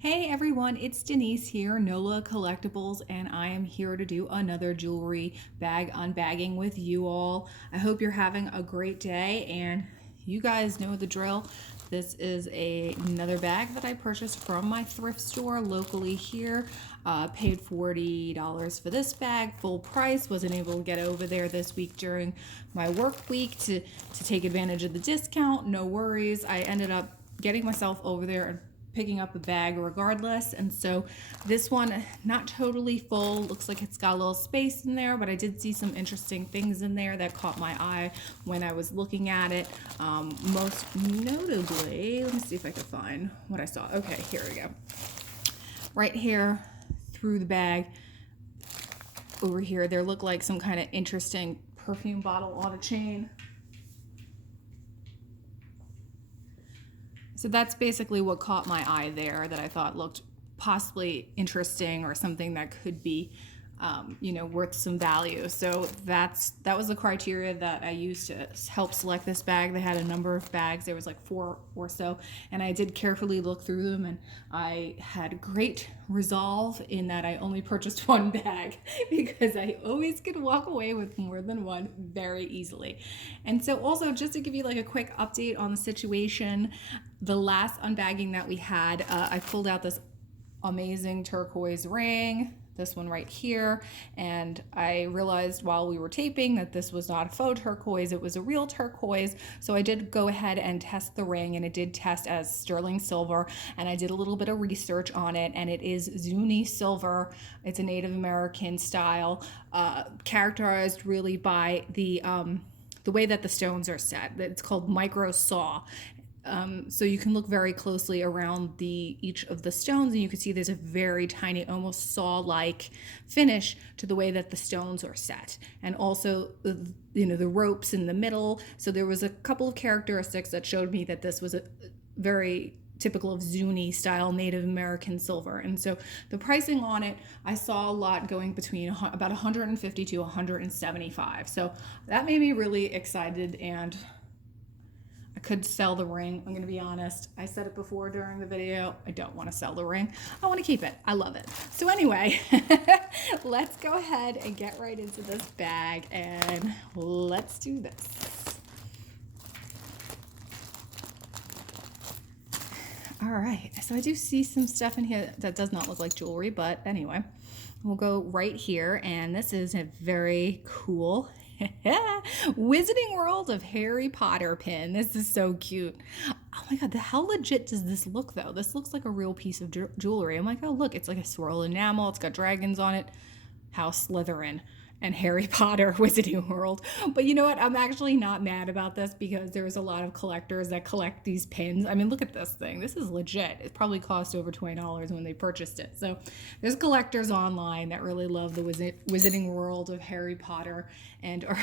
Hey everyone, it's Denise here, NOLA Collectibles, and I am here to do another jewelry bag unbagging with you all. I hope you're having a great day, and you guys know the drill. This is another bag that I purchased from my thrift store locally here. Paid $40 for this bag, full price. Wasn't able to get over there this week during my work week to take advantage of the discount. No worries. I ended up getting myself over there and picking up a bag regardless. And so this one, not totally full, looks like it's got a little space in there, but I did see some interesting things in there that caught my eye when I was looking at it. Most notably, let me see if I could find what I saw. Okay, here we go. Right here through the bag, over here, there looked like some kind of interesting perfume bottle on a chain. So that's basically what caught my eye there, that I thought looked possibly interesting or something that could be, worth some value. So that was the criteria that I used to help select this bag. They had a number of bags. There was like 4 or so, and I did carefully look through them, and I had great resolve in that I only purchased one bag because I always could walk away with more than one very easily. And so also, just to give you like a quick update on the situation, the last unbagging that we had, I pulled out this amazing turquoise ring, this one right here, and I realized while we were taping that this was not a faux turquoise, it was a real turquoise. So I did go ahead and test the ring, and it did test as sterling silver, and I did a little bit of research on it, and it is Zuni silver. It's a Native American style, characterized really by the way that the stones are set. It's called micro saw. So you can look very closely around each of the stones, and you can see there's a very tiny, almost saw-like finish to the way that the stones are set, and also the ropes in the middle. So there was a couple of characteristics that showed me that this was a very typical of Zuni style Native American silver. And so the pricing on it, I saw a lot going between about 150 to 175. So that made me really excited, and I could sell the ring. I'm going to be honest. I said it before during the video. I don't want to sell the ring. I want to keep it. I love it. So anyway, let's go ahead and get right into this bag, and let's do this. All right. So I do see some stuff in here that does not look like jewelry, but anyway, we'll go right here. And this is a very cool Wizarding World of Harry Potter pin. This is so cute. Oh my god, how legit does this look though? This looks like a real piece of jewelry. I'm like, oh look, it's like a swirl enamel. It's got dragons on it. House Slytherin and Harry Potter Wizarding World. But you know what? I'm actually not mad about this because there's a lot of collectors that collect these pins. I mean, look at this thing. This is legit. It probably cost over $20 when they purchased it. So there's collectors online that really love the Wizarding World of Harry Potter and or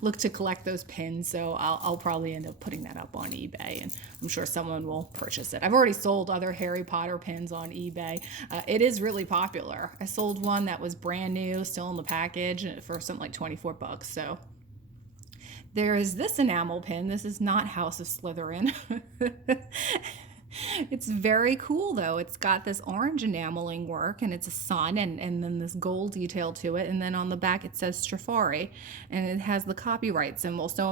look to collect those pins. So I'll probably end up putting that up on eBay, and I'm sure someone will purchase it. I've already sold other Harry Potter pins on eBay. It is really popular. I sold one that was brand new, still in the package, for something like 24 bucks. So there is this enamel pin. This is not House of Slytherin. It's very cool though. It's got this orange enameling work, and it's a sun, and then this gold detail to it, and then on the back it says Trifari, and it has the copyright symbol. So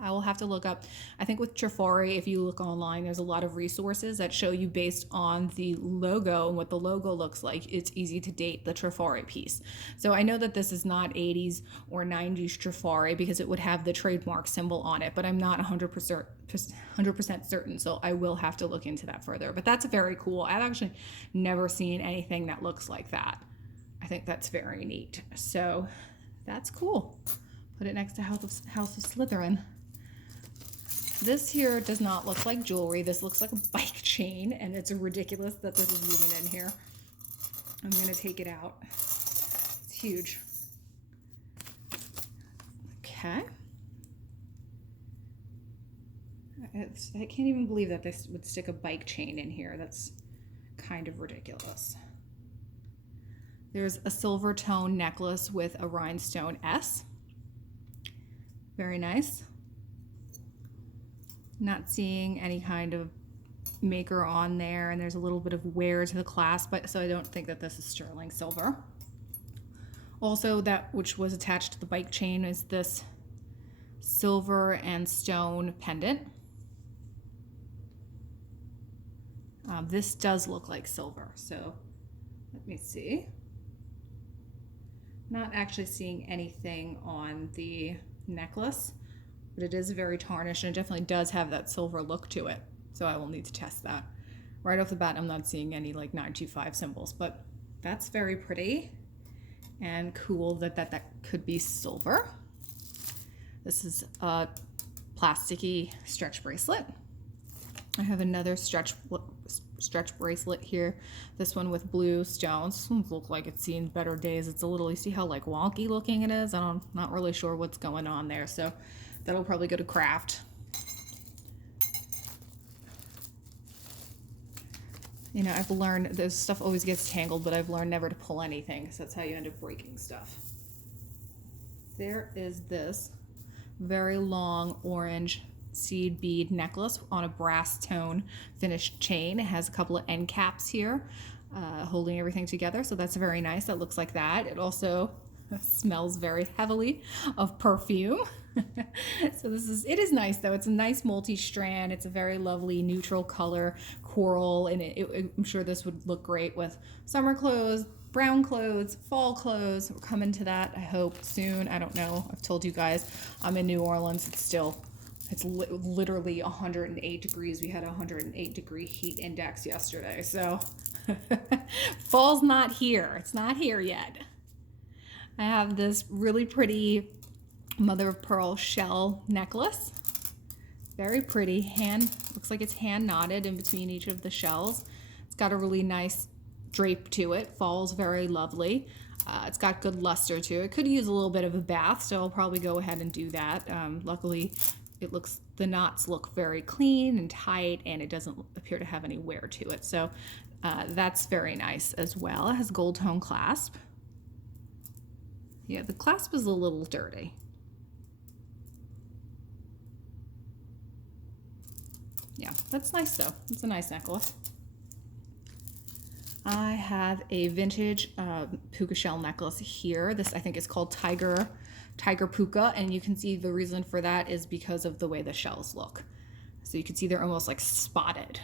I will have to look up. I think with Trifari, if you look online, there's a lot of resources that show you based on the logo and what the logo looks like. It's easy to date the Trifari piece. So I know that this is not 80s or 90s Trifari because it would have the trademark symbol on it, but I'm not 100% certain, so I will have to look into that further. But that's very cool. I've actually never seen anything that looks like that. I think that's very neat. So that's cool. Put it next to House of Slytherin. This here does not look like jewelry. This looks like a bike chain, and it's ridiculous that this is even in here. I'm going to take it out. It's huge. Okay. I can't even believe that this would stick a bike chain in here. That's kind of ridiculous. There's a silver tone necklace with a rhinestone S. Very nice. Not seeing any kind of maker on there, and there's a little bit of wear to the clasp, but so I don't think that this is sterling silver. Also, that which was attached to the bike chain is this silver and stone pendant. This does look like silver, so let me see. Not actually seeing anything on the necklace, but it is very tarnished and it definitely does have that silver look to it. So I will need to test that. Right off the bat, I'm not seeing any like 925 symbols, but that's very pretty and cool that could be silver. This is a plasticky stretch bracelet. I have another stretch bracelet here. This one with blue stones. This one looks like it's seen better days. It's a little, you see how like wonky looking it is? I'm not really sure what's going on there. So that'll probably go to craft. You know, I've learned this stuff always gets tangled, but I've learned never to pull anything, because that's how you end up breaking stuff. There is this very long orange seed bead necklace on a brass tone finished chain. It has a couple of end caps here holding everything together, so that's very nice. That looks like that. It also smells very heavily of perfume. So it is nice though. It's a nice multi-strand. It's a very lovely neutral color coral, and I'm sure this would look great with summer clothes, brown clothes, fall clothes. We're coming to that, I hope, soon. I don't know. I've told you guys I'm in New Orleans. It's literally 108 degrees. We had a 108 degree heat index yesterday. So fall's not here. It's not here yet. I have this really pretty mother of pearl shell necklace. Very pretty. Looks like it's hand knotted in between each of the shells. It's got a really nice drape to it. Falls very lovely. It's got good luster to it. Could use a little bit of a bath, so I'll probably go ahead and do that. Luckily, the knots look very clean and tight, and it doesn't appear to have any wear to it. So that's very nice as well. It has gold tone clasp. Yeah, the clasp is a little dirty. Yeah, that's nice though. It's a nice necklace. I have a vintage puka shell necklace here. This I think is called Tiger Puka, and you can see the reason for that is because of the way the shells look. So you can see they're almost like spotted.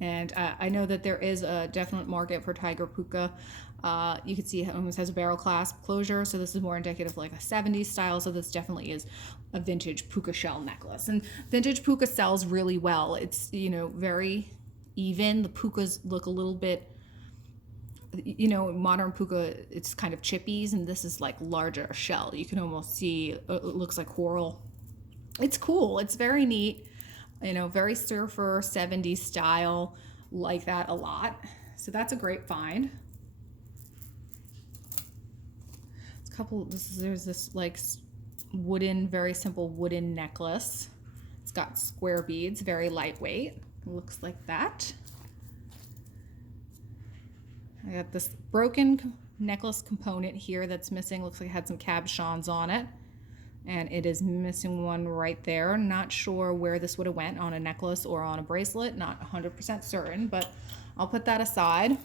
And I know that there is a definite market for Tiger Puka. You can see it almost has a barrel clasp closure, so this is more indicative like a 70s style, so this definitely is a vintage puka shell necklace. And vintage puka sells really well. It's, you know, very even. The pukas look a little bit, you know, modern puka, it's kind of chippies, and this is like larger shell. You can almost see, it looks like coral. It's cool. It's very neat. You know, very surfer 70s style, like that a lot. So that's a great find. There's this like wooden, very simple wooden necklace. It's got square beads, very lightweight. It looks like that. I got this broken necklace component here that's missing. Looks like it had some cabochons on it. And it is missing one right there. Not sure where this would have went, on a necklace or on a bracelet. Not 100% certain, but I'll put that aside.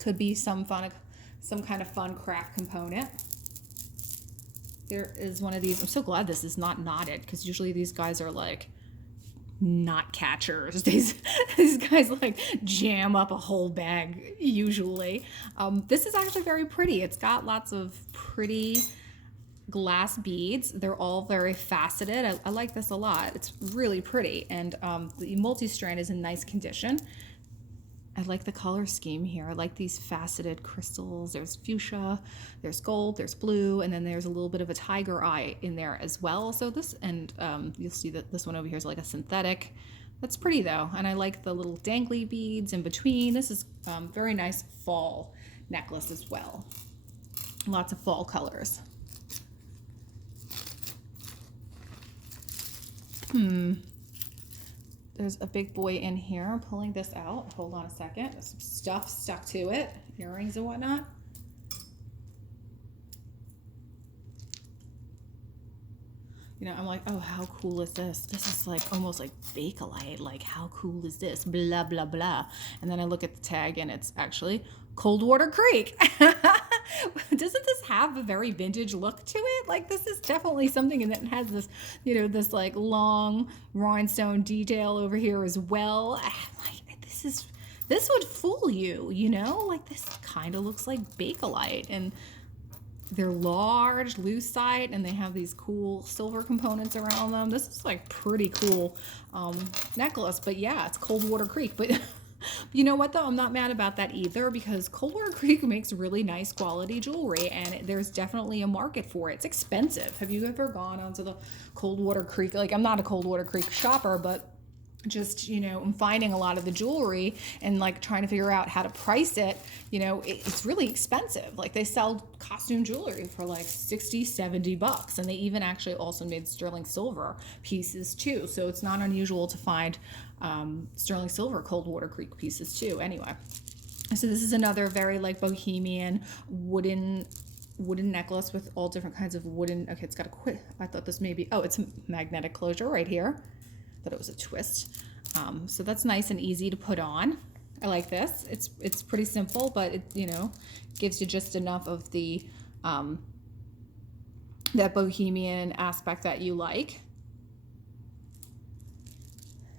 Could be some kind of fun craft component. There is one of these. I'm so glad this is not knotted, because usually these guys are like knot catchers. These guys like jam up a whole bag usually. This is actually very pretty. It's got lots of pretty glass beads. They're all very faceted. I like this a lot. It's really pretty, and the multi-strand is in nice condition. I like the color scheme here. I like these faceted crystals. There's fuchsia, there's gold, there's blue, and then there's a little bit of a tiger eye in there as well. So this, and you'll see that this one over here is like a synthetic. That's pretty though, and I like the little dangly beads in between. This is very nice fall necklace as well. Lots of fall colors. There's a big boy in here. I'm pulling this out. Hold on a second. There's some stuff stuck to it. Earrings and whatnot. You You know, I'm like, oh, how cool is this? This is like almost like Bakelite. Like, how cool is this? Blah, blah, blah. And then I look at the tag and it's actually Coldwater Creek. Doesn't this have a very vintage look to it? Like, this is definitely something, and it has this, you know, this like long rhinestone detail over here as well. I'm like, this would fool you, you know? Like, this kind of looks like Bakelite, and they're large, lucite, and they have these cool silver components around them. This is like pretty cool necklace, but yeah, it's Coldwater Creek. But you know what though? I'm not mad about that either, because Coldwater Creek makes really nice quality jewelry, and there's definitely a market for it. It's expensive. Have you ever gone onto the Coldwater Creek? Like, I'm not a Coldwater Creek shopper, but just, you know, I'm finding a lot of the jewelry and like trying to figure out how to price it. You know, it's really expensive. Like, they sell costume jewelry for like 60, 70 bucks. And they even actually also made sterling silver pieces too. So it's not unusual to find sterling silver Coldwater Creek pieces too. Anyway, so this is another very like bohemian wooden necklace with all different kinds of wooden. Okay, it's got a I thought this maybe, oh, it's a magnetic closure right here. Thought it was a twist. So that's nice and easy to put on. I like this. It's pretty simple, but it, you know, gives you just enough of the that bohemian aspect that you like.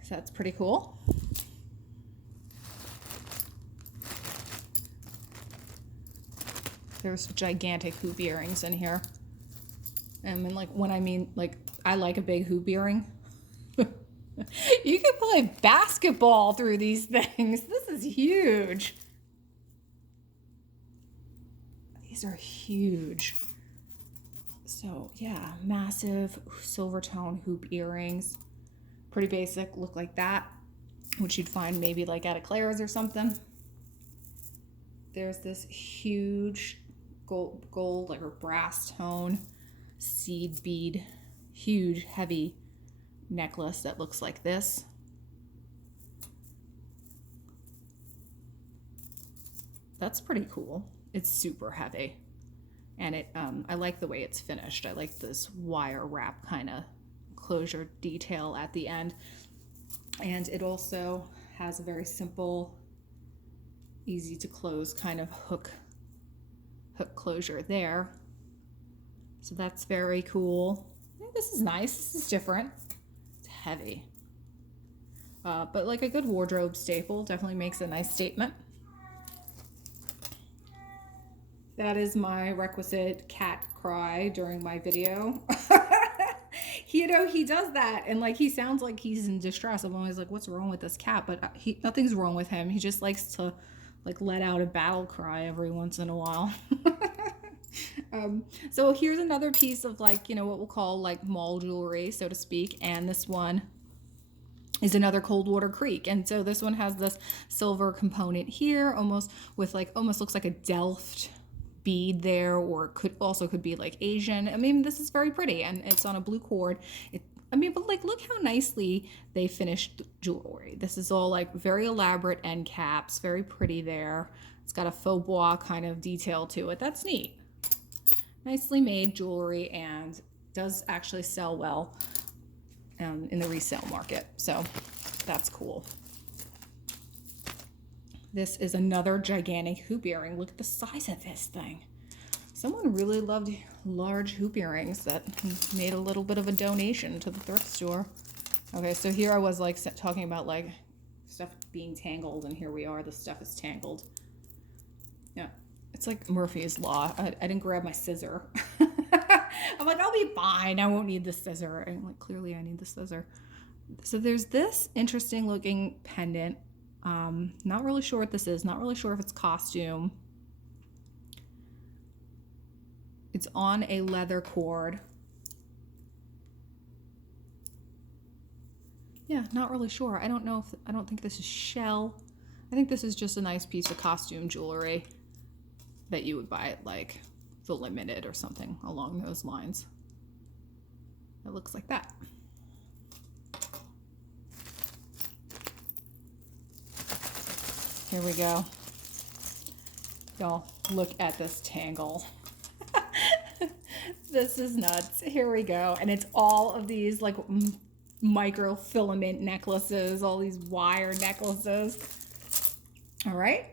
So that's pretty cool. There's gigantic hoop earrings in here. And then, like, when I mean, like, I like a big hoop earring. You can play basketball through these things. This is huge. These are huge. So yeah, massive silver tone hoop earrings. Pretty basic, look like that, which you'd find maybe like at a Claire's or something. There's this huge gold like a brass tone seed bead, huge heavy necklace that looks like this. That's pretty cool. It's super heavy, and it I like the way it's finished. I like this wire wrap kind of closure detail at the end, and it also has a very simple, easy to close kind of hook closure there. So that's very cool. I think this is nice. This is different. Heavy, but like a good wardrobe staple. Definitely makes a nice statement. That is my requisite cat cry during my video. You know, he does that, and like he sounds like he's in distress. I'm always like, what's wrong with this cat? But nothing's wrong with him. He just likes to like let out a battle cry every once in a while. So here's another piece of like, you know, what we'll call like mall jewelry, so to speak. And this one is another Coldwater Creek. And so this one has this silver component here, almost with like, almost looks like a Delft bead there, or could be like Asian. I mean, this is very pretty, and it's on a blue cord. But like, look how nicely they finished jewelry. This is all like very elaborate end caps, very pretty there. It's got a faux bois kind of detail to it. That's neat. Nicely made jewelry, and does actually sell well in the resale market. So that's cool. This is another gigantic hoop earring. Look at the size of this thing. Someone really loved large hoop earrings that made a little bit of a donation to the thrift store. Okay, so here I was like talking about like stuff being tangled, and here we are, the stuff is tangled. Yeah, it's like Murphy's Law. I didn't grab my scissor. I'm like, I'll be fine. I won't need the scissor. And like, clearly I need the scissor. So there's this interesting looking pendant. Not really sure what this is. Not really sure if it's costume. It's on a leather cord. Yeah, not really sure. I don't know if, I don't think this is shell. I think this is just a nice piece of costume jewelry that you would buy at like the Limited or something along those lines. It looks like that. Here we go. Y'all, look at this tangle. This is nuts. Here we go. And it's all of these like microfilament necklaces, all these wire necklaces. All right.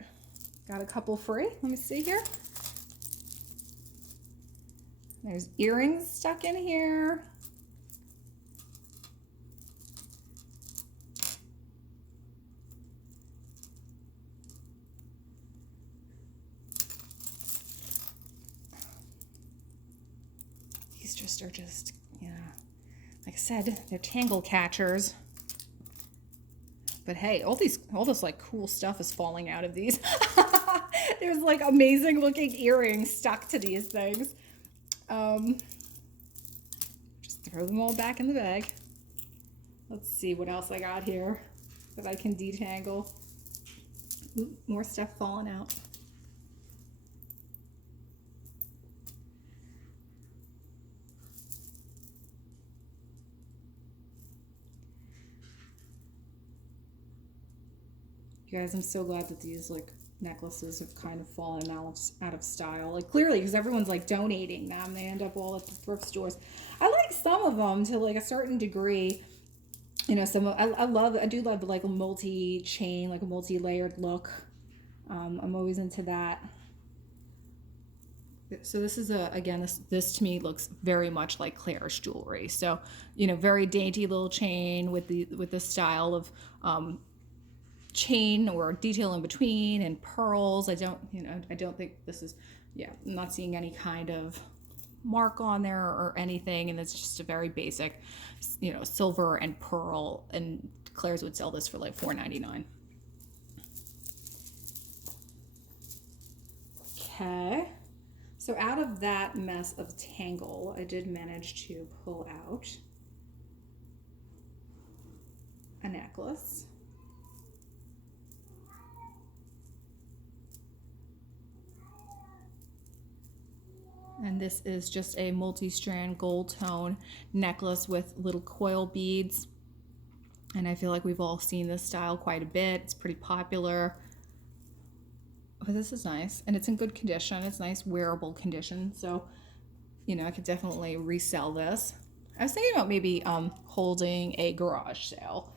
Got a couple free. Let me see here. There's earrings stuck in here. These just are just, yeah, like I said, they're tangle catchers. But hey, all this like cool stuff is falling out of these. There's like amazing looking earrings stuck to these things. Just throw them all back in the bag. Let's see what else I got here that I can detangle. Ooh, more stuff falling out. You guys, I'm so glad that these like necklaces have kind of fallen out of style. Like clearly, because everyone's like donating them. They end up all at the thrift stores. I like some of them to like a certain degree. You know, I do love like a multi-chain, like a multi-layered look. I'm always into that. So this is again, this to me looks very much like Claire's jewelry. So, you know, very dainty little chain with the style of chain or detail in between and pearls. I don't think this is, yeah, I'm not seeing any kind of mark on there or anything, and it's just a very basic, you know, silver and pearl, and Claire's would sell this for like $4.99. Okay, so out of that mess of tangle, I did manage to pull out a necklace. And this is just a multi-strand gold tone necklace with little coil beads. And I feel like we've all seen this style quite a bit. It's pretty popular. But this is nice. And it's in good condition. It's nice wearable condition. So, you know, I could definitely resell this. I was thinking about maybe holding a garage sale.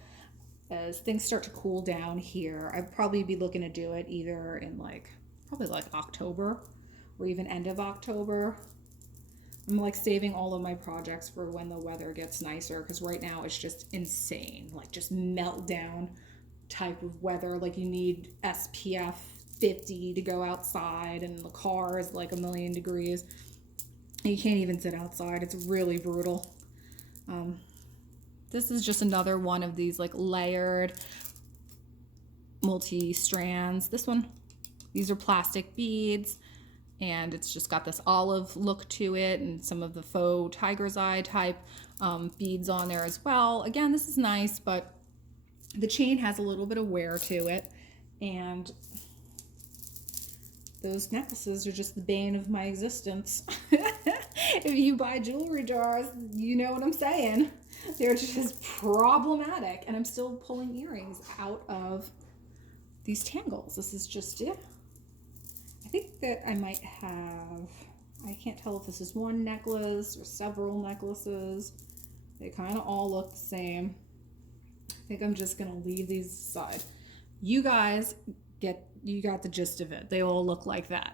As things start to cool down here, I'd probably be looking to do it either in probably like October, or even end of October. I'm like saving all of my projects for when the weather gets nicer, because right now it's just insane, like just meltdown type of weather. Like you need SPF 50 to go outside, and the car is like 1,000,000 degrees. You can't even sit outside. It's really brutal. This is just another one of these like layered multi-strands. These are plastic beads. And it's just got this olive look to it, and some of the faux tiger's eye type beads on there as well. Again, this is nice, but the chain has a little bit of wear to it. And those necklaces are just the bane of my existence. If you buy jewelry jars, you know what I'm saying. They're just problematic. And I'm still pulling earrings out of these tangles. This is just it. I think that I might have, I can't tell if this is one necklace or several necklaces. They kind of all look the same. I think I'm just going to leave these aside. You guys you got the gist of it. They all look like that.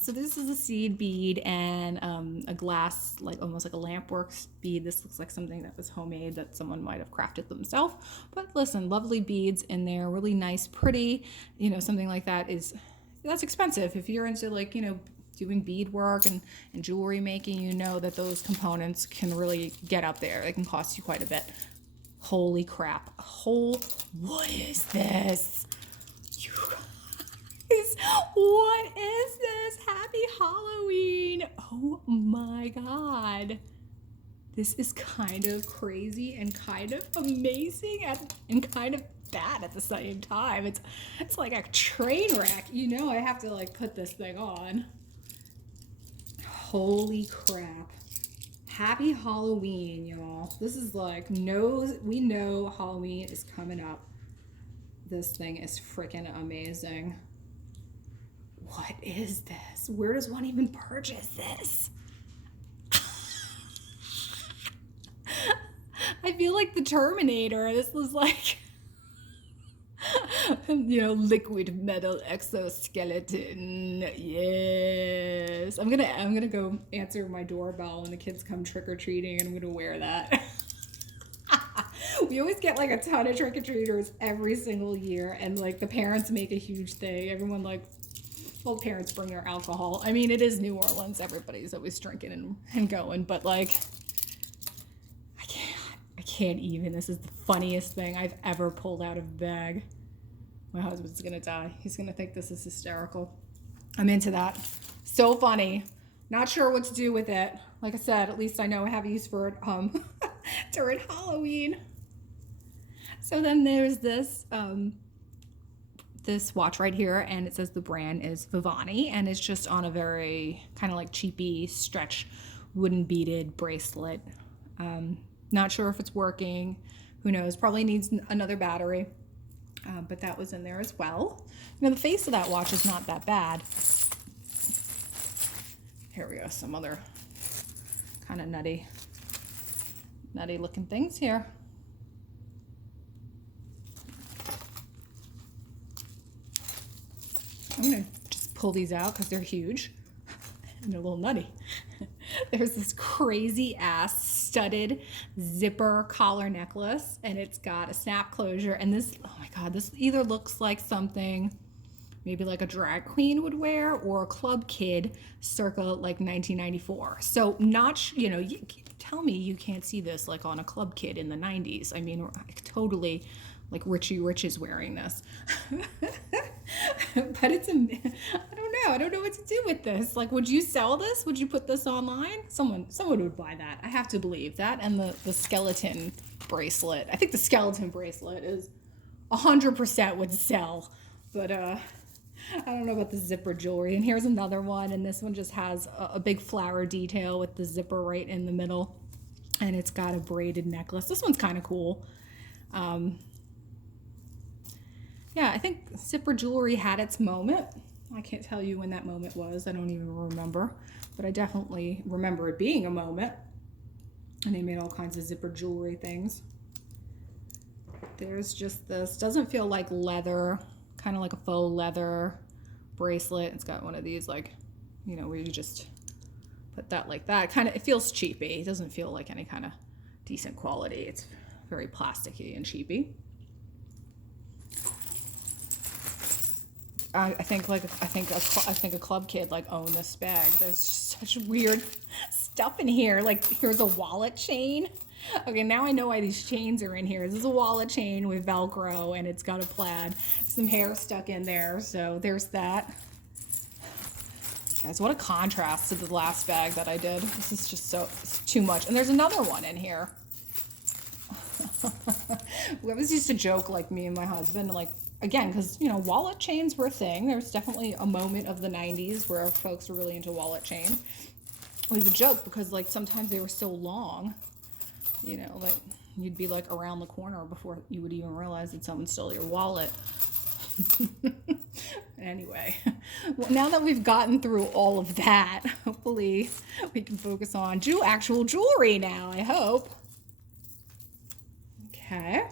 So this is a seed bead and a glass, like almost like a lampworks bead. This looks like something that was homemade, that someone might have crafted themselves. But listen, lovely beads in there, really nice, pretty. You know, something like that's expensive. If you're into like, you know, doing bead work and jewelry making, you know that those components can really get up there. They can cost you quite a bit. Holy crap. What is this? You guys, what is this? Happy Halloween. Oh my God. This is kind of crazy and kind of amazing and kind of bad at the same time. It's like a train wreck. You know, I have to like put this thing on. Holy crap. Happy Halloween, y'all. This is like, we know Halloween is coming up. This thing is freaking amazing. what is this? Where does one even purchase this? I feel like the Terminator. This was like, liquid metal exoskeleton. Yes. I'm gonna go answer my doorbell when the kids come trick-or-treating, and I'm gonna wear that. We always get like a ton of trick-or-treaters every single year, and like the parents make a huge thing. Everyone parents bring their alcohol. I mean, it is New Orleans. Everybody's always drinking and going, but like, I can't even. This is the funniest thing I've ever pulled out of a bag. My husband's gonna die. He's gonna think this is hysterical. I'm into that. So funny. Not sure what to do with it. Like I said, at least I know I have use for it during Halloween. So then there's this this watch right here, and it says the brand is Vivani, and it's just on a very kind of like cheapy stretch wooden beaded bracelet. Not sure if it's working. Who knows? Probably needs another battery. But that was in there as well. The face of that watch is not that bad. Here we go. Some other kind of nutty looking things here. I'm going to just pull these out because they're huge and they're a little nutty. There's this crazy ass studded zipper collar necklace, and it's got a snap closure, and this, oh my God, this either looks like something maybe like a drag queen would wear or a club kid circa like 1994. So not, you tell me you can't see this like on a club kid in the 90s. I mean, totally like Richie Rich is wearing this. But I don't know what to do with this. Like, would you sell this? Would you put this online? Someone would buy that. I have to believe that. And the skeleton bracelet. I think the skeleton bracelet is 100% would sell. But I don't know about the zipper jewelry. And here's another one. And this one just has a big flower detail with the zipper right in the middle. And it's got a braided necklace. This one's kind of cool. Yeah, I think zipper jewelry had its moment. I can't tell you when that moment was. I don't even remember. But I definitely remember it being a moment. And they made all kinds of zipper jewelry things. There's just this. Doesn't feel like leather. Kind of like a faux leather bracelet. It's got one of these like, where you just put that like that. It feels cheapy. It doesn't feel like any kind of decent quality. It's very plasticky and cheapy. I think a club kid like owned this bag. There's just such weird stuff in here. Like, here's a wallet chain. Okay, now I know why these chains are in here. This is a wallet chain with Velcro, and it's got a plaid. Some hair stuck in there, so there's that. Guys, what a contrast to the last bag that I did. This is just it's too much. And there's another one in here. It was just a joke, like me and my husband, like, again, because, wallet chains were a thing. There's definitely a moment of the 90s where folks were really into wallet chains. It was a joke because, like, sometimes they were so long, that you'd be, like, around the corner before you would even realize that someone stole your wallet. Anyway, well, now that we've gotten through all of that, hopefully we can focus on actual jewelry now, I hope. Okay.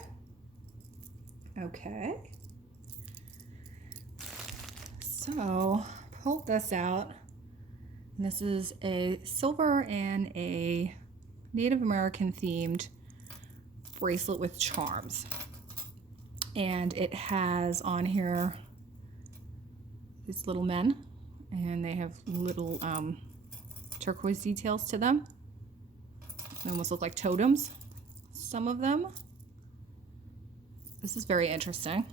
So, pulled this out. This is a silver and a Native American themed bracelet with charms. And it has on here these little men, and they have little turquoise details to them. They almost look like totems, some of them. This is very interesting.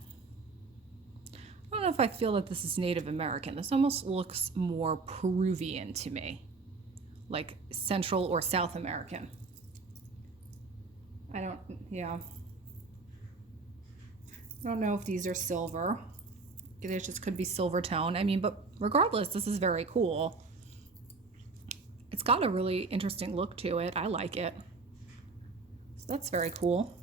I don't know if I feel that this is Native American. This almost looks more Peruvian to me, like Central or South American. I don't know if these are silver. It just could be silver tone. I mean, but regardless, this is very cool. It's got a really interesting look to it. I like it. So that's very cool.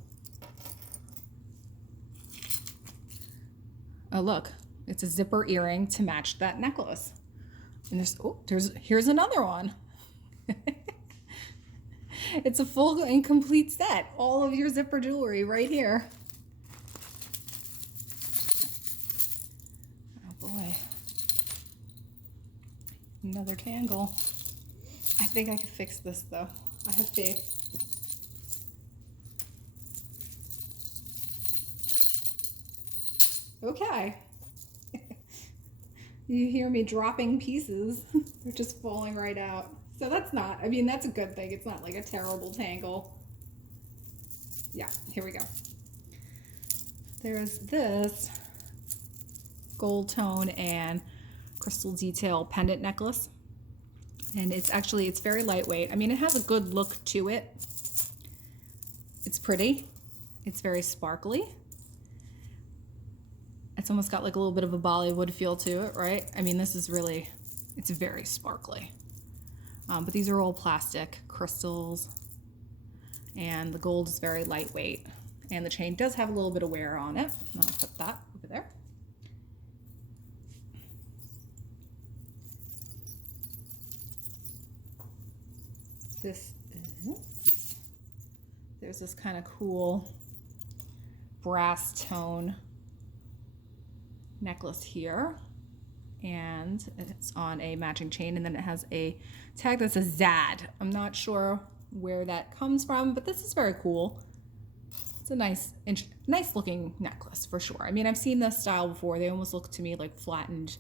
Oh, look. It's a zipper earring to match that necklace. And here's another one. It's a full and complete set. All of your zipper jewelry right here. Oh boy. Another tangle. I think I could fix this though. I have faith. Okay. You hear me dropping pieces. They're just falling right out. So that's not, I mean, that's a good thing. It's not like a terrible tangle. Yeah, here we go. There's this gold tone and crystal detail pendant necklace. And it's very lightweight. I mean, it has a good look to it. It's pretty. It's very sparkly. It's almost got like a little bit of a Bollywood feel to it, right? I mean, it's very sparkly. But these are all plastic crystals, and the gold is very lightweight. And the chain does have a little bit of wear on it. I'll put that over there. There's this kind of cool brass tone necklace here, and it's on a matching chain, and then it has a tag that says Zad. I'm not sure where that comes from, but this is very cool. It's a nice looking necklace for sure. I mean, I've seen this style before. They almost look to me like flattened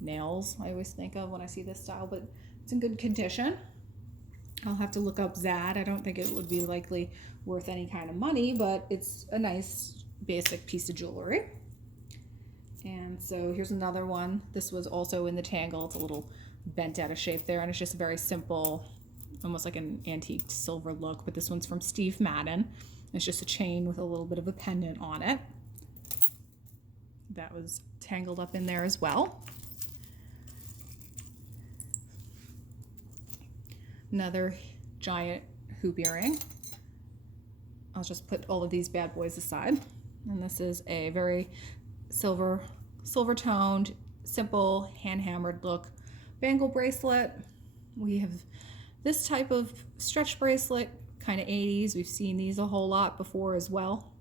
nails, I always think of when I see this style, but it's in good condition. I'll have to look up Zad. I don't think it would be likely worth any kind of money, but it's a nice basic piece of jewelry. And so here's another one. This was also in the tangle. It's a little bent out of shape there, and it's just very simple, almost like an antique silver look. But this one's from Steve Madden. It's just a chain with a little bit of a pendant on it. That was tangled up in there as well. Another giant hoop earring. I'll just put all of these bad boys aside. And this is a very silver toned, simple, hand hammered look bangle bracelet. We have this type of stretch bracelet, kind of 80s. We've seen these a whole lot before as well.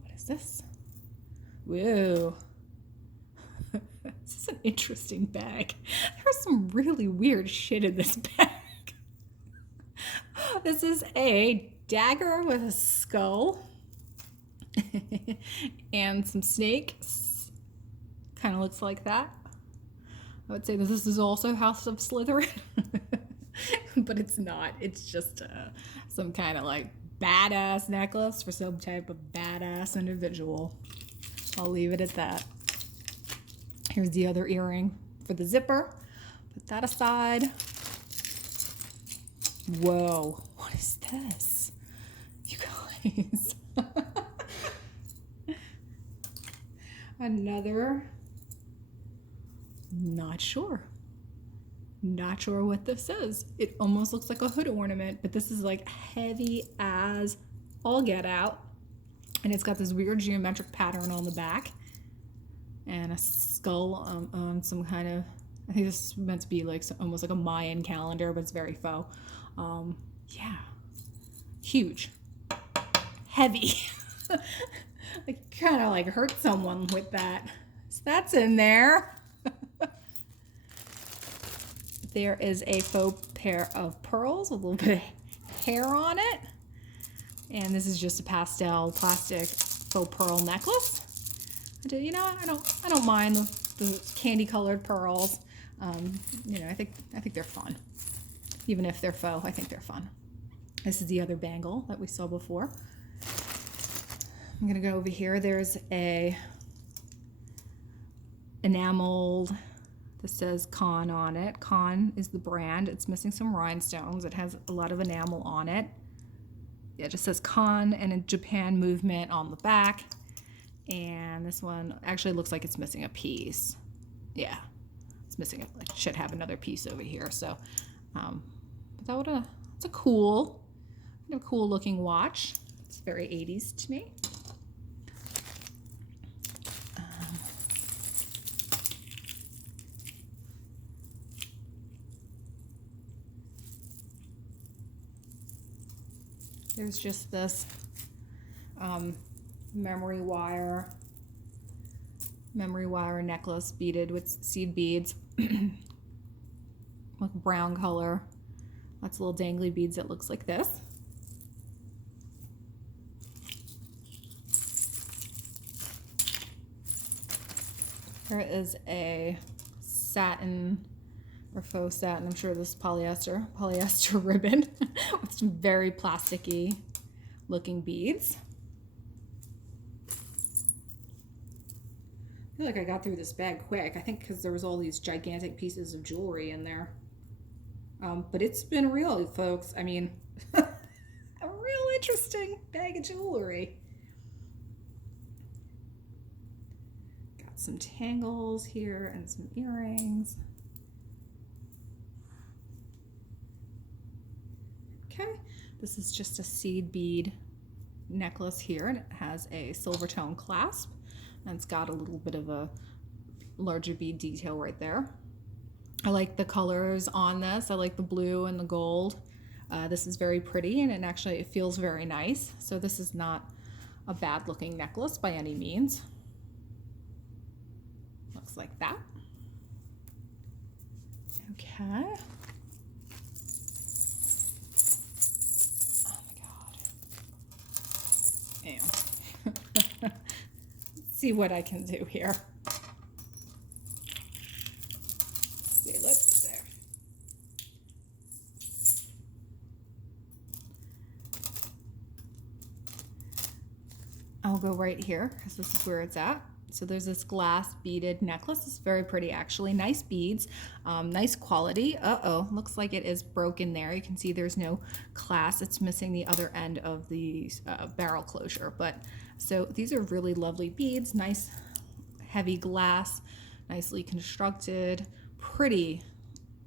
What is this? Whoa. This is an interesting bag. There's some really weird shit in this bag. This is a dagger with a skull and some snakes. Kind of looks like that. I would say that this is also House of Slytherin, but it's not. It's just some kind of like badass necklace for some type of badass individual. I'll leave it at that. Here's the other earring for the zipper. Put that aside. Whoa, what is this? You guys. Another, not sure what this is. It almost looks like a hood ornament, but this is like heavy as all get out. And it's got this weird geometric pattern on the back and a skull on some kind of, I think this is meant to be like almost like a Mayan calendar, but it's very faux. Yeah, huge, heavy. Like kind of like hurt someone with that. So that's in there. There is a faux pair of pearls with a little bit of hair on it. And this is just a pastel plastic faux pearl necklace. You know, I don't mind the candy colored pearls. You know, I think they're fun. Even if they're faux, I think they're fun. This is the other bangle that we saw before. I'm gonna go over here. There's a enameled, this says Con on it. Con is the brand. It's missing some rhinestones. It has a lot of enamel on it. Yeah, it just says Con and a Japan movement on the back. And this one actually looks like it's missing a piece. Yeah, it's missing it should have another piece over here. So, but it's a cool looking watch. It's very 80s to me. There's just this memory wire necklace beaded with seed beads with brown color. Lots of little dangly beads that looks like this. Here is a satin or faux satin, I'm sure this is polyester ribbon with some very plasticky looking beads. I feel like I got through this bag quick. I think because there was all these gigantic pieces of jewelry in there. But it's been real, folks. I mean, a real interesting bag of jewelry. Got some tangles here and some earrings. Okay, this is just a seed bead necklace here, and it has a silver tone clasp. And it's got a little bit of a larger bead detail right there. I like the colors on this. I like the blue and the gold. This is very pretty, and it feels very nice. So this is not a bad looking necklace by any means. Looks like that. Okay. Oh my God. Ew. See what I can do here. See, let's see. I'll go right here because this is where it's at. So there's this glass beaded necklace. It's very pretty, actually. Nice beads, nice quality. Looks like it is broken there. You can see there's no clasp. It's missing the other end of the barrel closure. But so these are really lovely beads. Nice heavy glass, nicely constructed, pretty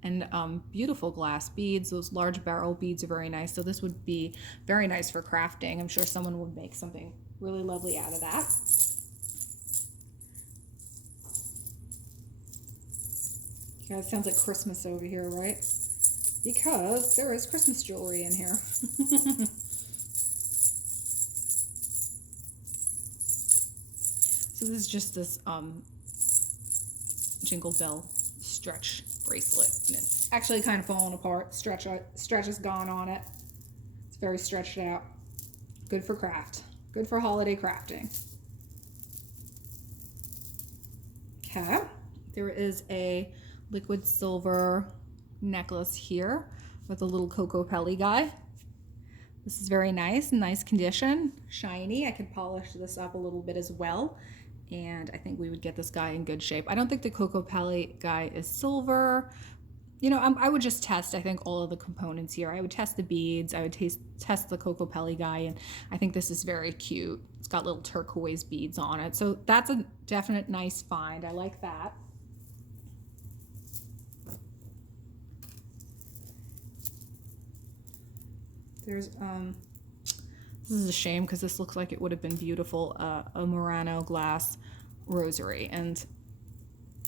and beautiful glass beads. Those large barrel beads are very nice. So this would be very nice for crafting. I'm sure someone would make something really lovely out of that. You guys, sounds like Christmas over here, right? Because there is Christmas jewelry in here. So this is just this Jingle Bell stretch bracelet, and it's actually kind of falling apart. Stretch is gone on it. It's very stretched out. Good for craft. Good for holiday crafting. Okay, there is a liquid silver necklace here with a little Coco Pelli guy. This is very nice, nice condition, shiny. I could polish this up a little bit as well, and I think we would get this guy in good shape. I don't think the Coco Pelli guy is silver. You know, I would just test, I think, all of the components here. I would test the beads. I would test the Coco Pelli guy, and I think this is very cute. It's got little turquoise beads on it. So that's a definite nice find. I like that. There's, this is a shame because this looks like it would have been beautiful, a Murano glass rosary. And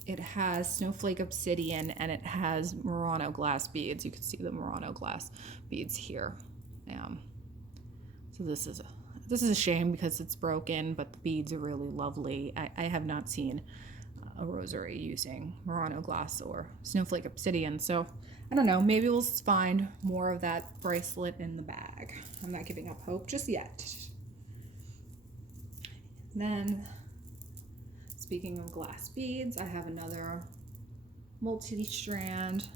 it has snowflake obsidian and it has Murano glass beads. You can see the Murano glass beads here. So this is a shame because it's broken, but the beads are really lovely. I have not seen a rosary using Murano glass or snowflake obsidian. So I don't know, maybe we'll find more of that bracelet in the bag. I'm not giving up hope just yet. Then, speaking of glass beads, I have another multi-strand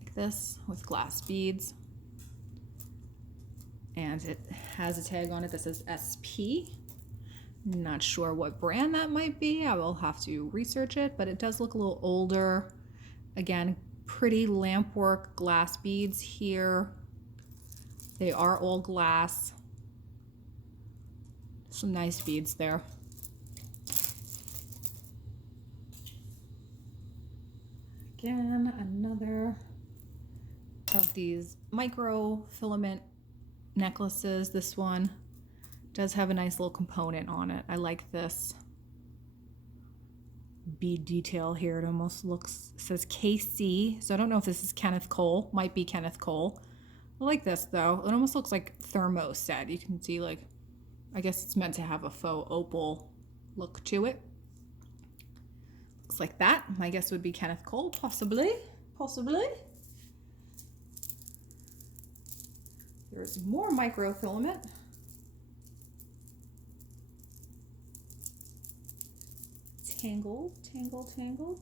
like this with glass beads. And it has a tag on it that says SP. Not sure what brand that might be. I will have to research it, but it does look a little older. Again, pretty lampwork glass beads here. They are all glass. Some nice beads there. Again, another of these micro filament necklaces. This one does have a nice little component on it. I like this bead detail here. It almost looks, says KC, so I don't know if this is Kenneth Cole. Might be Kenneth Cole. I like this though. It almost looks like thermo set. You can see like, I guess it's meant to have a faux opal look to it. Looks like that. My guess would be Kenneth Cole, possibly. Possibly. There's more microfilament. Tangled, tangled, tangled.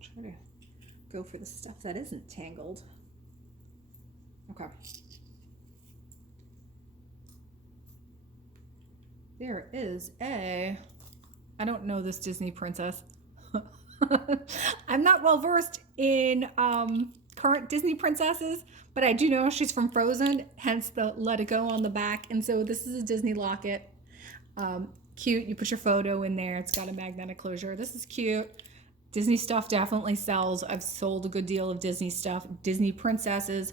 Try to go for the stuff that isn't tangled. Okay. There is a, I don't know this Disney princess. I'm not well versed in current Disney princesses, but I do know she's from Frozen, hence the Let It Go on the back. And so this is a Disney locket. Cute. You put your photo in there. It's got a magnetic closure. This is cute. Disney stuff definitely sells. I've sold a good deal of Disney stuff. Disney princesses.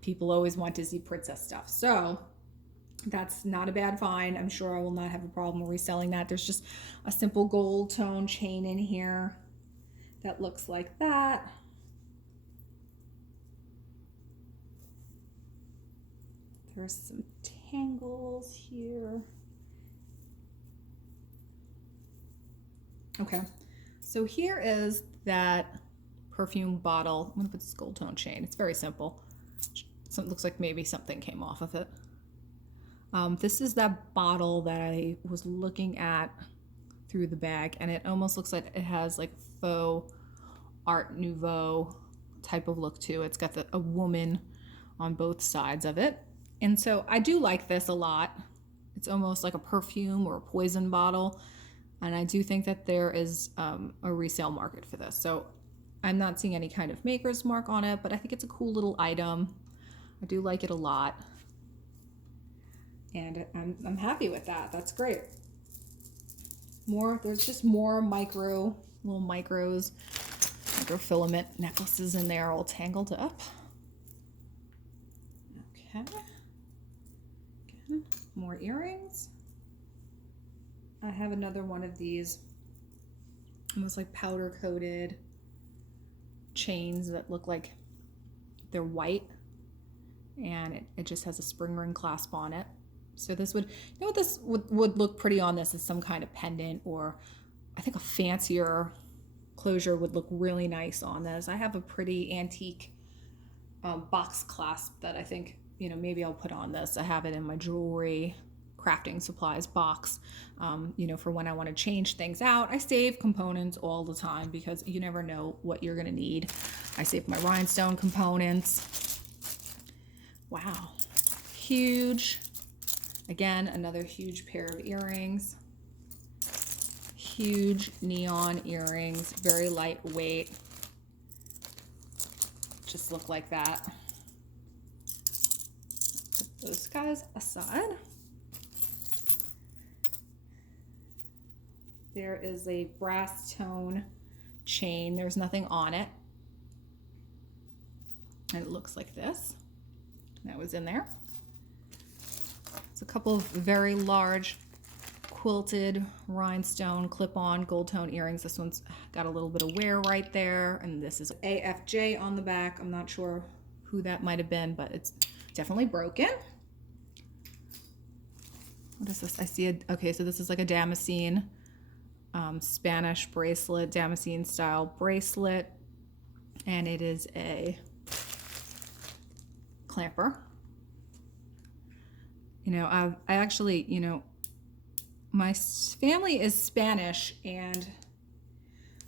People always want Disney princess stuff. So that's not a bad find. I'm sure I will not have a problem reselling that. There's just a simple gold tone chain in here that looks like that. There's some tangles here. Okay, so here is that perfume bottle. I'm gonna put this gold tone chain. It's very simple. So it looks like maybe something came off of it. This is that bottle that I was looking at through the bag, and it almost looks like it has like faux Art Nouveau type of look to it. It's got a woman on both sides of it. And so I do like this a lot. It's almost like a perfume or a poison bottle. And I do think that there is a resale market for this. So I'm not seeing any kind of maker's mark on it, but I think it's a cool little item. I do like it a lot. And I'm happy with that. That's great. There's just more little micros, microfilament necklaces in there all tangled up. Okay. Again, more earrings. I have another one of these almost like powder coated chains that look like they're white, and it just has a spring ring clasp on it. So this would, you know what this would look pretty on this is some kind of pendant, or I think a fancier closure would look really nice on this. I have a pretty antique box clasp that I think, you know, maybe I'll put on this. I have it in my jewelry crafting supplies box, you know, for when I want to change things out. I save components all the time because you never know what you're going to need. I save my rhinestone components. Wow. Huge. Again, another huge pair of earrings. Huge neon earrings, very lightweight. Just look like that. Put those guys aside. There is a brass tone chain. There's nothing on it. And it looks like this. That was in there. It's a couple of very large quilted rhinestone clip-on gold tone earrings. This one's got a little bit of wear right there. And this is AFJ on the back. I'm not sure who that might have been, but it's definitely broken. What is this? I see okay, so this is like a Damascene Spanish bracelet, Damascene style bracelet, and it is a clamper. You know, I actually, you know, my family is Spanish, and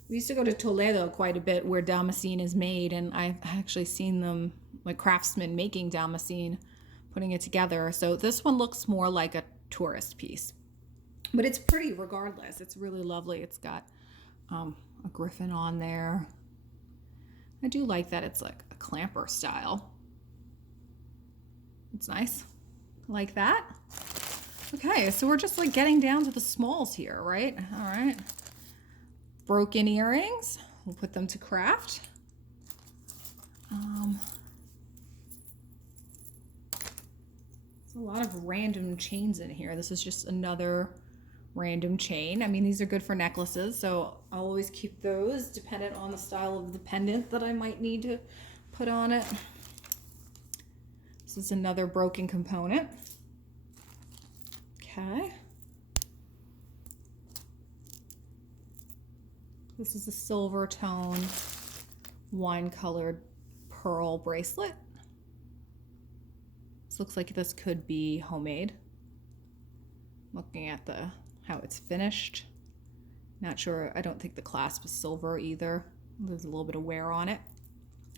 we used to go to Toledo quite a bit where Damascene is made, and I've actually seen them, like craftsmen making Damascene, putting it together. So this one looks more like a tourist piece, but it's pretty regardless. It's really lovely. It's got a griffin on there. I do like that it's like a clamper style. It's nice. Like that. Okay, so we're just like getting down to the smalls here, right? All right. Broken earrings. We'll put them to craft. There's a lot of random chains in here. This is just another random chain. I mean, these are good for necklaces, so I'll always keep those dependent on the style of the pendant that I might need to put on it. This is another broken component. Okay. This is a silver tone wine colored pearl bracelet. This looks like this could be homemade. Looking at how it's finished. Not sure, I don't think the clasp is silver either. There's a little bit of wear on it.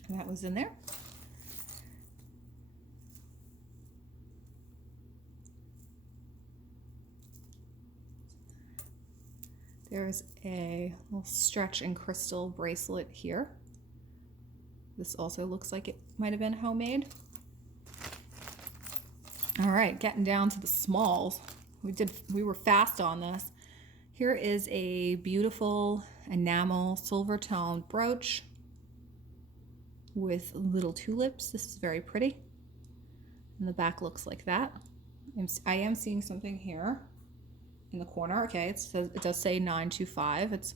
And that was in there. There's a little stretch and crystal bracelet here. This also looks like it might have been homemade. All right, getting down to the smalls. We were fast on this. Here is a beautiful enamel silver tone brooch with little tulips. This is very pretty. And the back looks like that. I am seeing something here in the corner. Okay, it does say 925. It's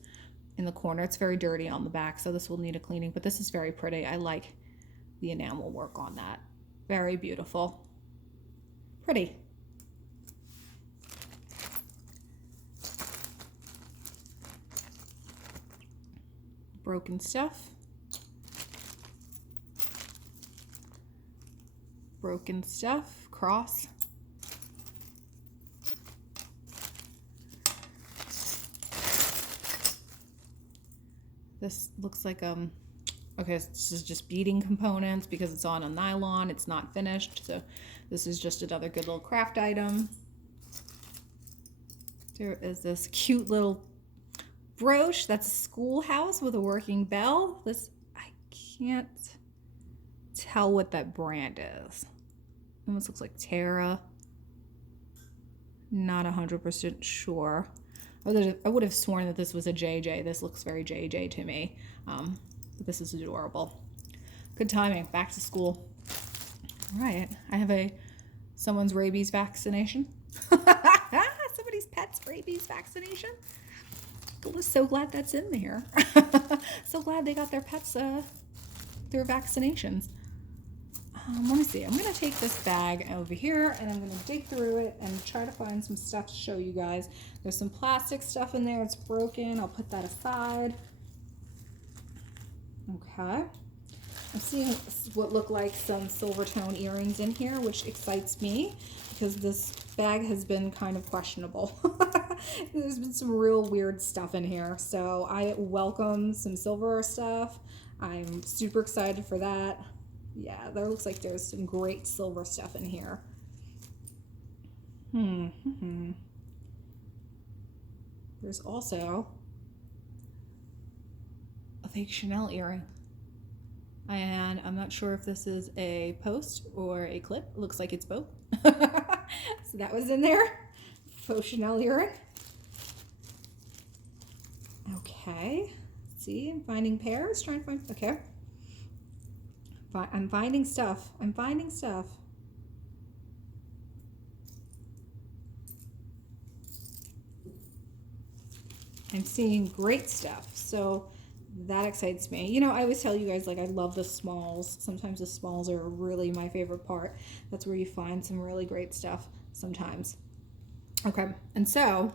in the corner. It's very dirty on the back, so this will need a cleaning, but this is very pretty. I like the enamel work on that. Very beautiful. Pretty. Broken stuff. Broken stuff. Cross. This looks like okay, this is just beading components because it's on a nylon. It's not finished, so this is just another good little craft item. There is this cute little brooch. That's a schoolhouse with a working bell. This, I can't tell what that brand is. Almost looks like Terra. Not 100% sure. I would have sworn that this was a JJ. This looks very JJ to me. But this is adorable. Good timing. Back to school. All right. I have someone's rabies vaccination. Somebody's pet's rabies vaccination. I was so glad that's in there. So glad they got their pets their vaccinations. Let me see. I'm going to take this bag over here and I'm going to dig through it and try to find some stuff to show you guys. There's some plastic stuff in there. It's broken. I'll put that aside. Okay. I'm seeing what look like some silver tone earrings in here, which excites me because this bag has been kind of questionable. There's been some real weird stuff in here. So I welcome some silver stuff. I'm super excited for that. Yeah, there looks like there's some great silver stuff in here. There's also a fake Chanel earring. And I'm not sure if this is a post or a clip. It looks like it's both. So that was in there. Faux Chanel earring. Okay. Let's see, I'm finding pairs. Trying to find, okay. I'm finding stuff. I'm finding stuff. I'm seeing great stuff. So that excites me. You know, I always tell you guys, like, I love the smalls. Sometimes the smalls are really my favorite part. That's where you find some really great stuff sometimes. Okay, and so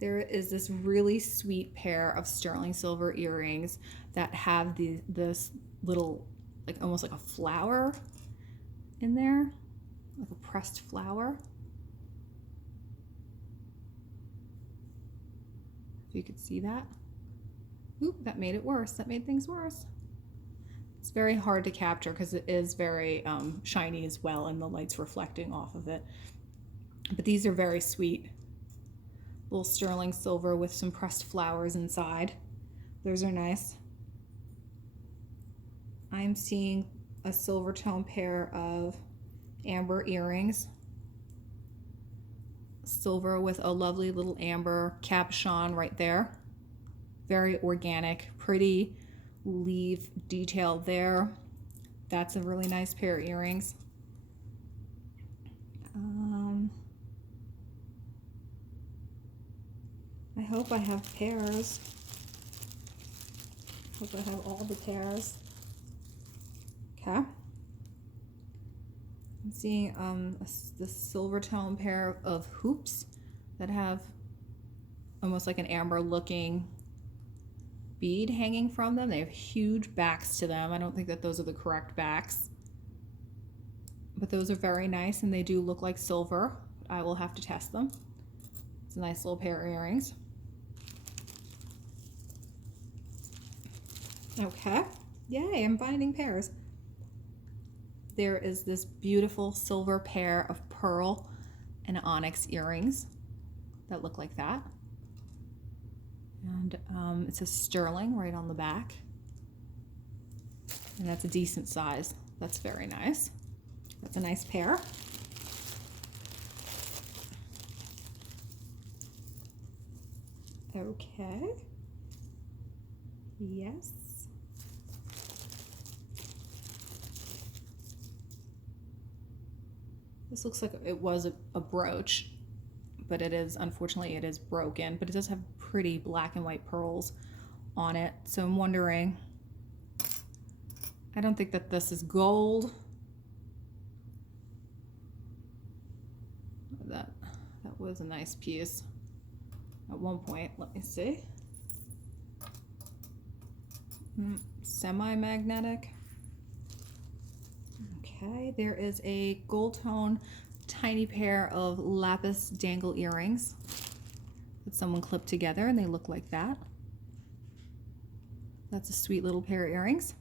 there is this really sweet pair of sterling silver earrings that have this little, like almost like a flower in there, like a pressed flower. If you could see that. Oop, that made it worse. That made things worse. It's very hard to capture because it is very shiny as well and the light's reflecting off of it. But these are very sweet. Little sterling silver with some pressed flowers inside. Those are nice. I'm seeing a silver tone pair of amber earrings. Silver with a lovely little amber cabochon right there. Very organic, pretty leaf detail there. That's a really nice pair of earrings. I hope I have pairs. Hope I have all the pairs. Okay. I'm seeing the silver tone pair of hoops that have almost like an amber looking bead hanging from them. They have huge backs to them. I don't think that those are the correct backs, but those are very nice and they do look like silver. I will have to test them. It's a nice little pair of earrings. Okay, yay, I'm finding pairs. There is this beautiful silver pair of pearl and onyx earrings that look like that. And it says sterling right on the back. And that's a decent size. That's very nice. That's a nice pair. Okay. Yes. This looks like it was a brooch, but it is, unfortunately, it is broken, but it does have pretty black and white pearls on it. So I'm wondering, I don't think that this is gold. That was a nice piece at one point. Let me see. Semi-magnetic. Okay, there is a gold tone tiny pair of lapis dangle earrings that someone clipped together, and they look like that. That's a sweet little pair of earrings.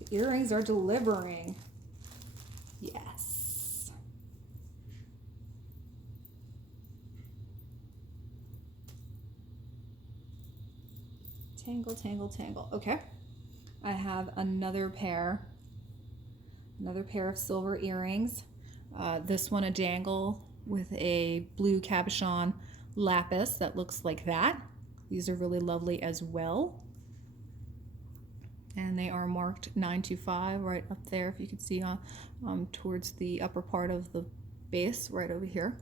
The earrings are delivering. Yes. Tangle, tangle, tangle. Okay. I have another pair of silver earrings. This one a dangle with a blue cabochon lapis that looks like that. These are really lovely as well. And they are marked 925 right up there, if you can see towards the upper part of the base right over here.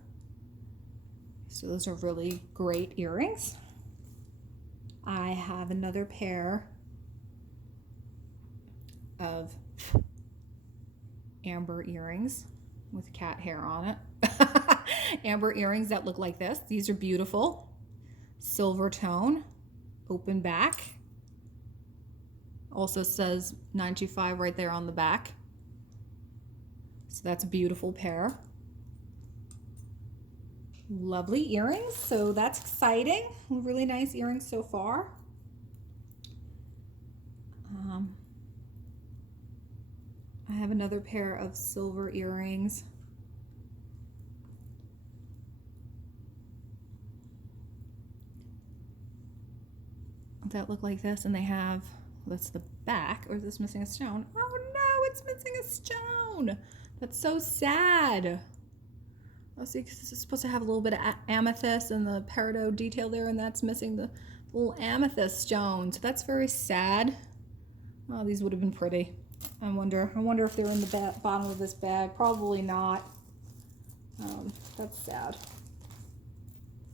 So those are really great earrings. I have another pair of amber earrings with cat hair on it. Amber earrings that look like this. These are beautiful. Silver tone, open back. Also says 925 right there on the back. So that's a beautiful pair. Lovely earrings, so that's exciting. Really nice earrings so far. I have another pair of silver earrings. That look like this, and they have, that's the back, or is this missing a stone? Oh no, it's missing a stone. That's so sad. Let's see, because this is supposed to have a little bit of amethyst and the peridot detail there, and that's missing the little amethyst stone. So that's very sad. Oh, these would have been pretty. I wonder if they're in the bottom of this bag. Probably not. That's sad.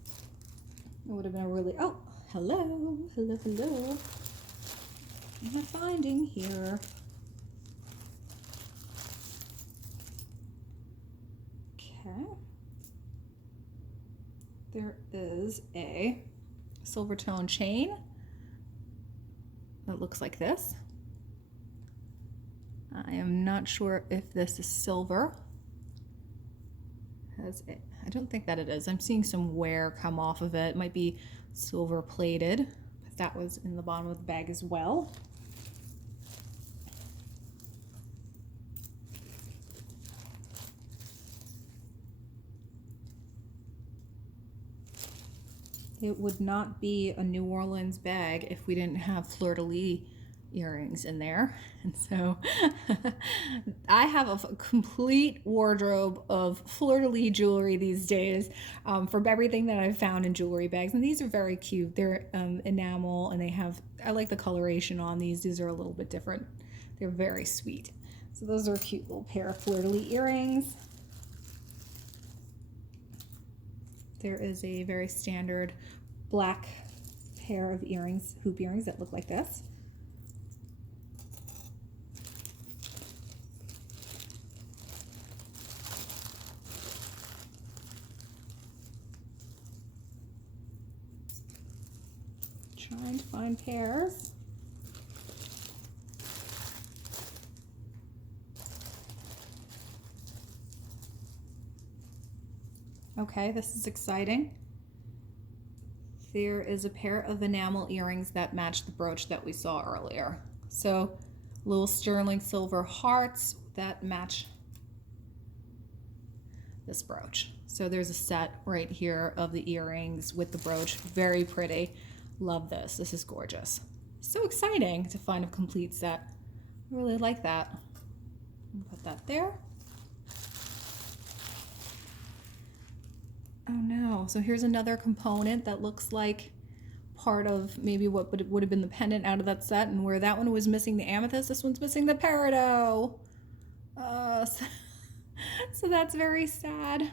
It would have been a really, oh, hello, hello, hello. What am I finding here? Okay. There is a silver tone chain that looks like this. I am not sure if this is silver. I don't think that it is. I'm seeing some wear come off of it. It might be silver plated, but that was in the bottom of the bag as well. It would not be a New Orleans bag if we didn't have fleur-de-lis earrings in there. And so I have a complete wardrobe of fleur-de-lis jewelry these days from everything that I've found in jewelry bags. And these are very cute. They're enamel, and they have, I like the coloration on these. These are a little bit different. They're very sweet. So those are a cute little pair of fleur-de-lis earrings. There is a very standard black pair of earrings, hoop earrings that look like this. Trying to find pairs. Okay, this is exciting. There is a pair of enamel earrings that match the brooch that we saw earlier. So little sterling silver hearts that match this brooch. So there's a set right here of the earrings with the brooch. Very pretty. Love this. This is gorgeous. So exciting to find a complete set. Really like that. Put that there. Oh no, so here's another component that looks like part of maybe what would have been the pendant out of that set, and where that one was missing the amethyst, this one's missing the peridot. So that's very sad.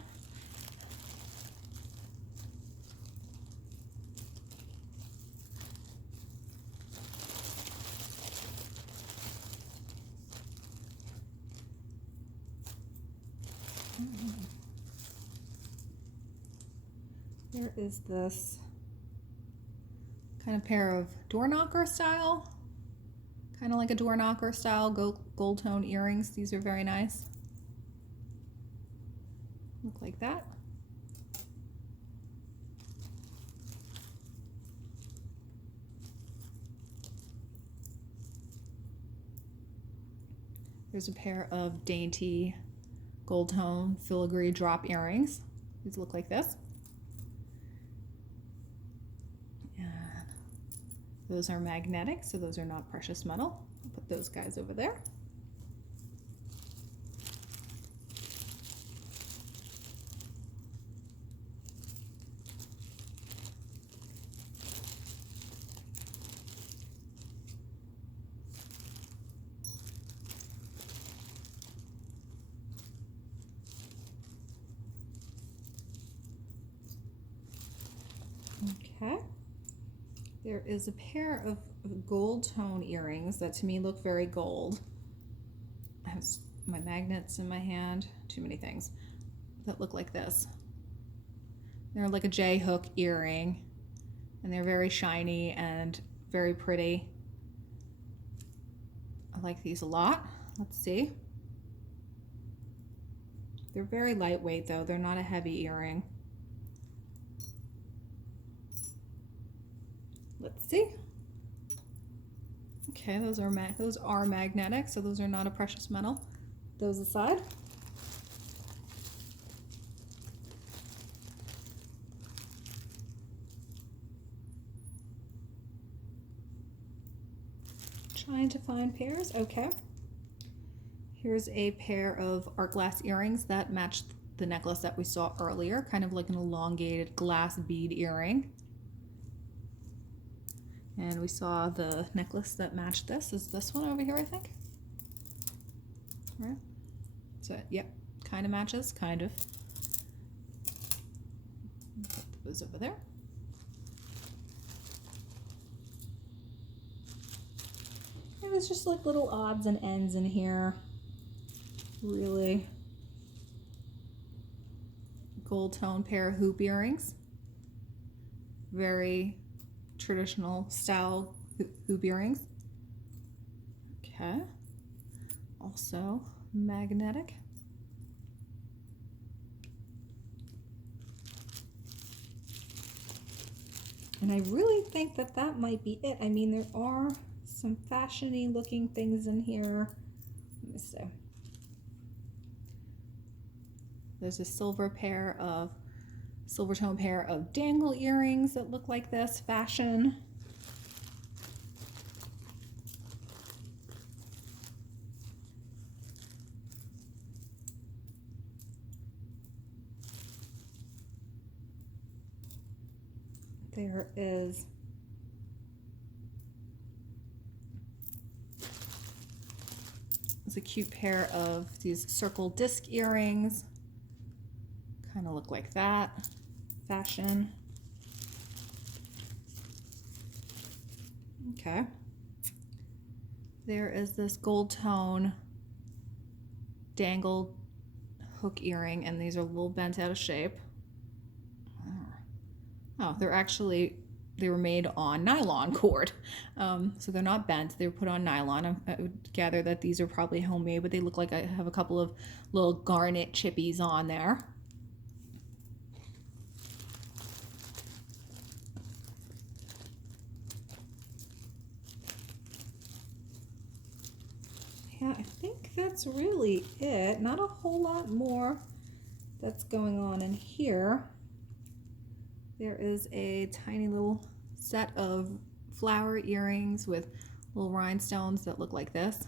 There is this kind of pair of door knocker style, kind of like a door knocker style gold tone earrings. These are very nice. Look like that. There's a pair of dainty gold tone filigree drop earrings. These look like this. Those are magnetic, so those are not precious metal. I'll put those guys over there. Okay. There is a pair of gold tone earrings that to me look very gold. I have my magnets in my hand, too many things, that look like this. They're like a J hook earring, and they're very shiny and very pretty. I like these a lot. Let's see. They're very lightweight though, they're not a heavy earring. Let's see. Okay, those are magnetic, so those are not a precious metal. Those aside. Trying to find pairs. Okay. Here's a pair of art glass earrings that matched the necklace that we saw earlier, kind of like an elongated glass bead earring. And we saw the necklace that matched this is this one over here, I think. Right? So, yep, kind of matches, kind of. Put those over there. It was just like little odds and ends in here. Really gold tone pair of hoop earrings. Very traditional style hoop earrings. Okay. Also magnetic. And I really think that that might be it. I mean, there are some fashiony looking things in here. Let me see. There's a silver tone pair of dangle earrings that look like this, fashion. There is a cute pair of these circle disc earrings. Kind of look like that. fashion. Okay. There is this gold tone dangled hook earring, and these are a little bent out of shape. Oh, they were made on nylon cord. So they're not bent. They were put on nylon. I would gather that these are probably homemade, but they look like I have a couple of little garnet chippies on there. Yeah, I think that's really it. Not a whole lot more that's going on in here. There is a tiny little set of flower earrings with little rhinestones that look like this.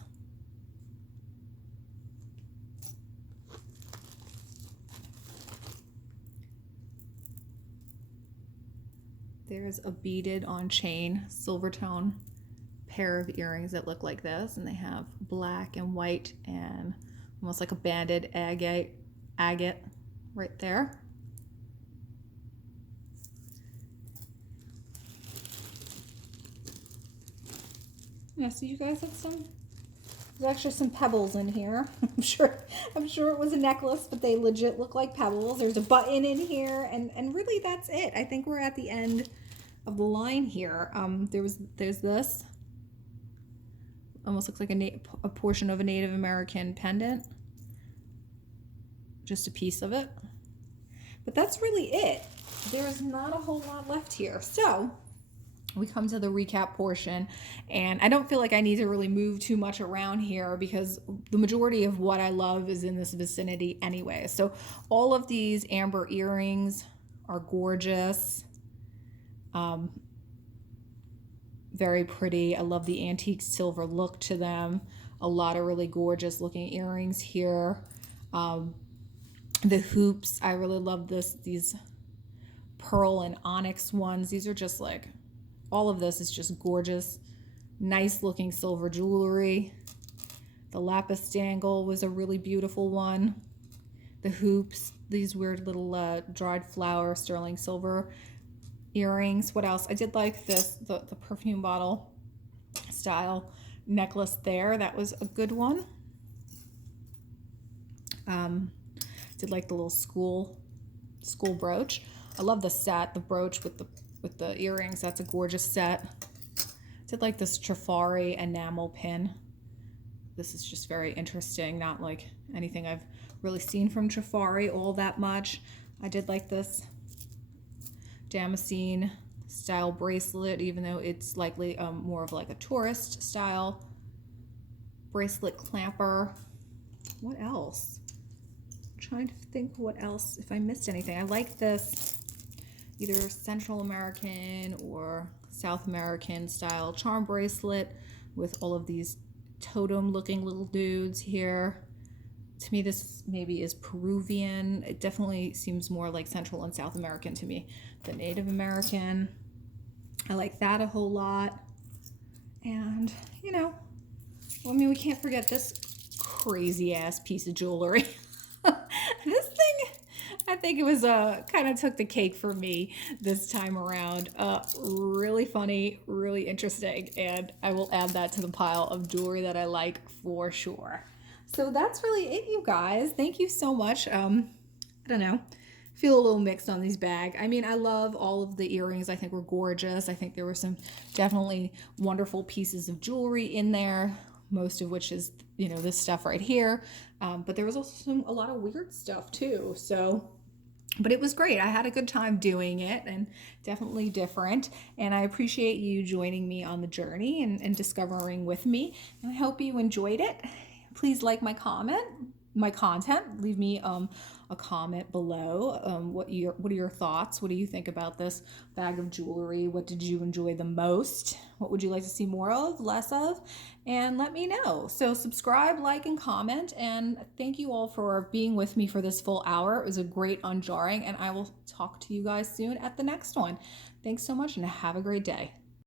There's a beaded on chain silver tone pair of earrings that look like this, and they have black and white and almost like a banded agate right there. Yeah, so you guys have there's actually some pebbles in here. I'm sure it was a necklace, but they legit look like pebbles. There's a button in here, and really that's it. I think we're at the end of the line here. There's this. Almost looks like a portion of a Native American pendant. Just a piece of it. But that's really it. There's not a whole lot left here. So we come to the recap portion, and I don't feel like I need to really move too much around here because the majority of what I love is in this vicinity anyway. So all of these amber earrings are gorgeous. Very pretty. I love the antique silver look to them. A lot of really gorgeous looking earrings here. The hoops, I really love these pearl and onyx ones. These are just like, all of this is just gorgeous. Nice looking silver jewelry. The lapis dangle was a really beautiful one. The hoops, these weird little dried flower sterling silver earrings. What else? I did like this, the perfume bottle style necklace there. That was a good one. Did like the little school brooch. I love the set, the brooch with the earrings. That's a gorgeous set. Did like this Trifari enamel pin. This is just very interesting. Not like anything I've really seen from Trifari all that much. I did like this Damascene style bracelet, even though it's likely more of like a tourist style bracelet clamper. What else? I'm trying to think what else, if I missed anything. I like this either Central American or South American style charm bracelet with all of these totem looking little dudes here. To me, this maybe is Peruvian. It definitely seems more like Central and South American to me than Native American. I like that a whole lot. And, you know, I mean, we can't forget this crazy ass piece of jewelry. This thing, I think it was kind of took the cake for me this time around. Really funny, really interesting, and I will add that to the pile of jewelry that I like for sure. So that's really it, you guys. Thank you so much. I don't know. Feel a little mixed on these bags. I mean, I love all of the earrings. I think were gorgeous. I think there were some definitely wonderful pieces of jewelry in there, most of which is, you know, this stuff right here. But there was also a lot of weird stuff too. So, but it was great. I had a good time doing it, and definitely different. And I appreciate you joining me on the journey and discovering with me. And I hope you enjoyed it. Please like my content. Leave me a comment below. What are your thoughts? What do you think about this bag of jewelry? What did you enjoy the most? What would you like to see more of, less of? And let me know. So subscribe, like, and comment. And thank you all for being with me for this full hour. It was a great unjarring, and I will talk to you guys soon at the next one. Thanks so much, and have a great day.